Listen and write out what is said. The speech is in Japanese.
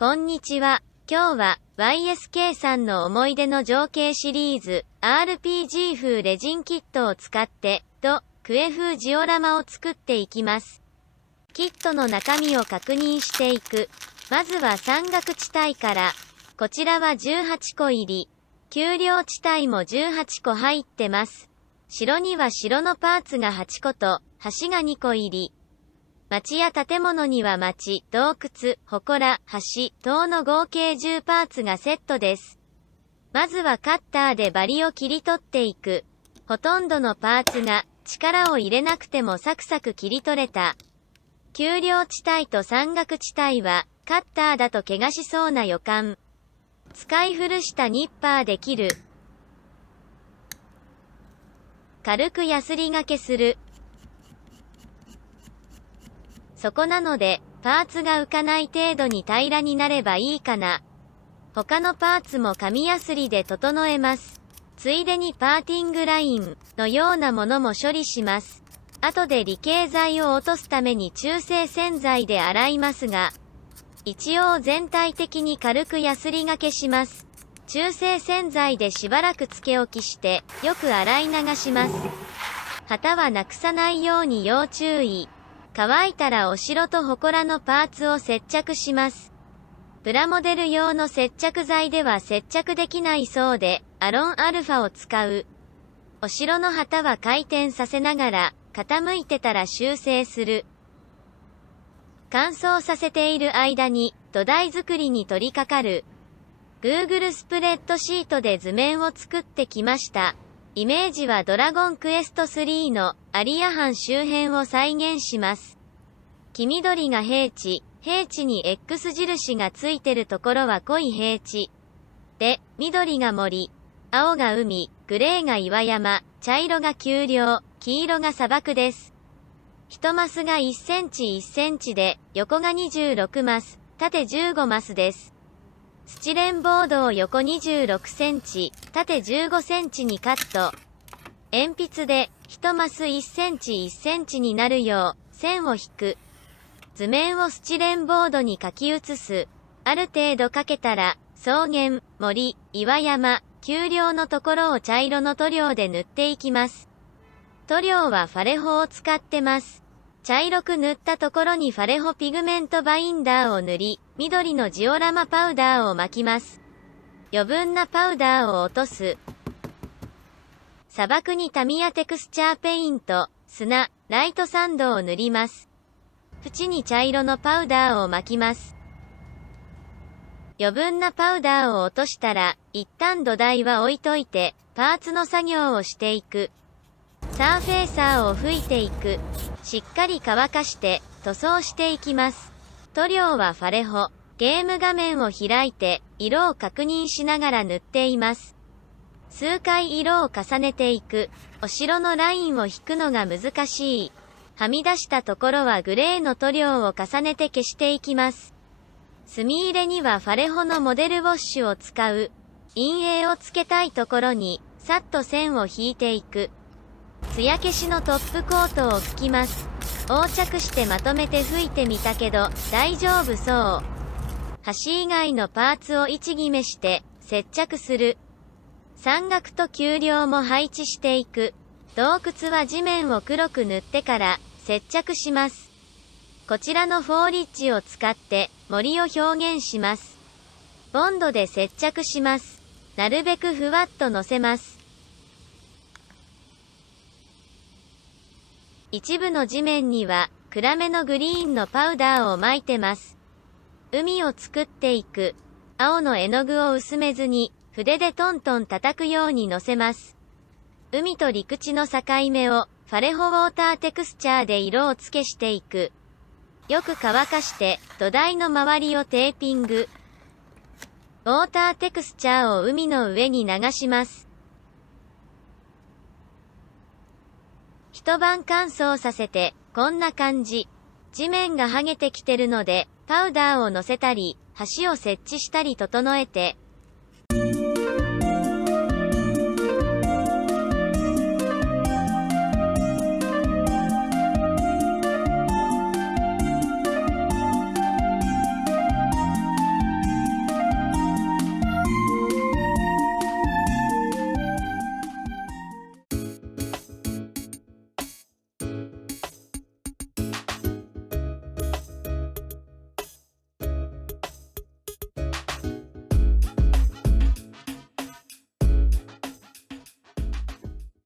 こんにちは。今日は YSK さんの思い出の情景シリーズ RPG 風レジンキットを使ってクエ風ジオラマを作っていきます。キットの中身を確認していく。まずは山岳地帯から。こちらは18個入り。丘陵地帯も18個入ってます。城には城のパーツが8個と橋が2個入り。町や建物には町、洞窟、祠、橋、塔の合計10パーツがセットです。まずはカッターでバリを切り取っていく。ほとんどのパーツが力を入れなくてもサクサク切り取れた。丘陵地帯と山岳地帯はカッターだと怪我しそうな予感。使い古したニッパーで切る。軽くヤスリがけする。そこなので、パーツが浮かない程度に平らになればいいかな。他のパーツも紙ヤスリで整えます。ついでにパーティングラインのようなものも処理します。後で離型剤を落とすために中性洗剤で洗いますが、一応全体的に軽くヤスリがけします。中性洗剤でしばらくつけ置きして、よく洗い流します。旗はなくさないように要注意。乾いたらお城と祠のパーツを接着します。プラモデル用の接着剤では接着できないそうで、アロンアルファを使う。お城の旗は回転させながら、傾いてたら修正する。乾燥させている間に、土台作りに取り掛かる。Google スプレッドシートで図面を作ってきました。イメージはドラゴンクエスト3のアリア藩周辺を再現します。黄緑が平地、平地に X 印がついてるところは濃い平地。で、緑が森、青が海、グレーが岩山、茶色が丘陵、黄色が砂漠です。1マスが1センチ1センチで、横が26マス、縦15マスです。スチレンボードを横26センチ、縦15センチにカット。鉛筆で1マス1センチ1センチになるよう線を引く。図面をスチレンボードに書き写す。ある程度書けたら、草原、森、岩山、丘陵のところを茶色の塗料で塗っていきます。塗料はファレホを使ってます。茶色く塗ったところにファレホピグメントバインダーを塗り、緑のジオラマパウダーを巻きます。余分なパウダーを落とす。砂漠にタミヤテクスチャーペイント、砂、ライトサンドを塗ります。縁に茶色のパウダーを巻きます。余分なパウダーを落としたら、一旦土台は置いといて、パーツの作業をしていく。サーフェーサーを吹いていく。しっかり乾かして塗装していきます。塗料はファレホ。ゲーム画面を開いて色を確認しながら塗っています。数回色を重ねていく。お城のラインを引くのが難しい。はみ出したところはグレーの塗料を重ねて消していきます。墨入れにはファレホのモデルウォッシュを使う。陰影をつけたいところにさっと線を引いていく。艶消しのトップコートを吹きます。横着してまとめて吹いてみたけど、大丈夫そう。橋以外のパーツを位置決めして接着する。山岳と丘陵も配置していく。洞窟は地面を黒く塗ってから接着します。こちらのフォーリッジを使って森を表現します。ボンドで接着します。なるべくふわっと乗せます。一部の地面には暗めのグリーンのパウダーを巻いてます。海を作っていく。青の絵の具を薄めずに筆でトントン叩くように乗せます。海と陸地の境目をファレホウォーターテクスチャーで色を付けしていく。よく乾かして土台の周りをテーピング。ウォーターテクスチャーを海の上に流します。一晩乾燥させて、こんな感じ。地面が剥げてきてるので、パウダーを乗せたり、橋を設置したり整えて、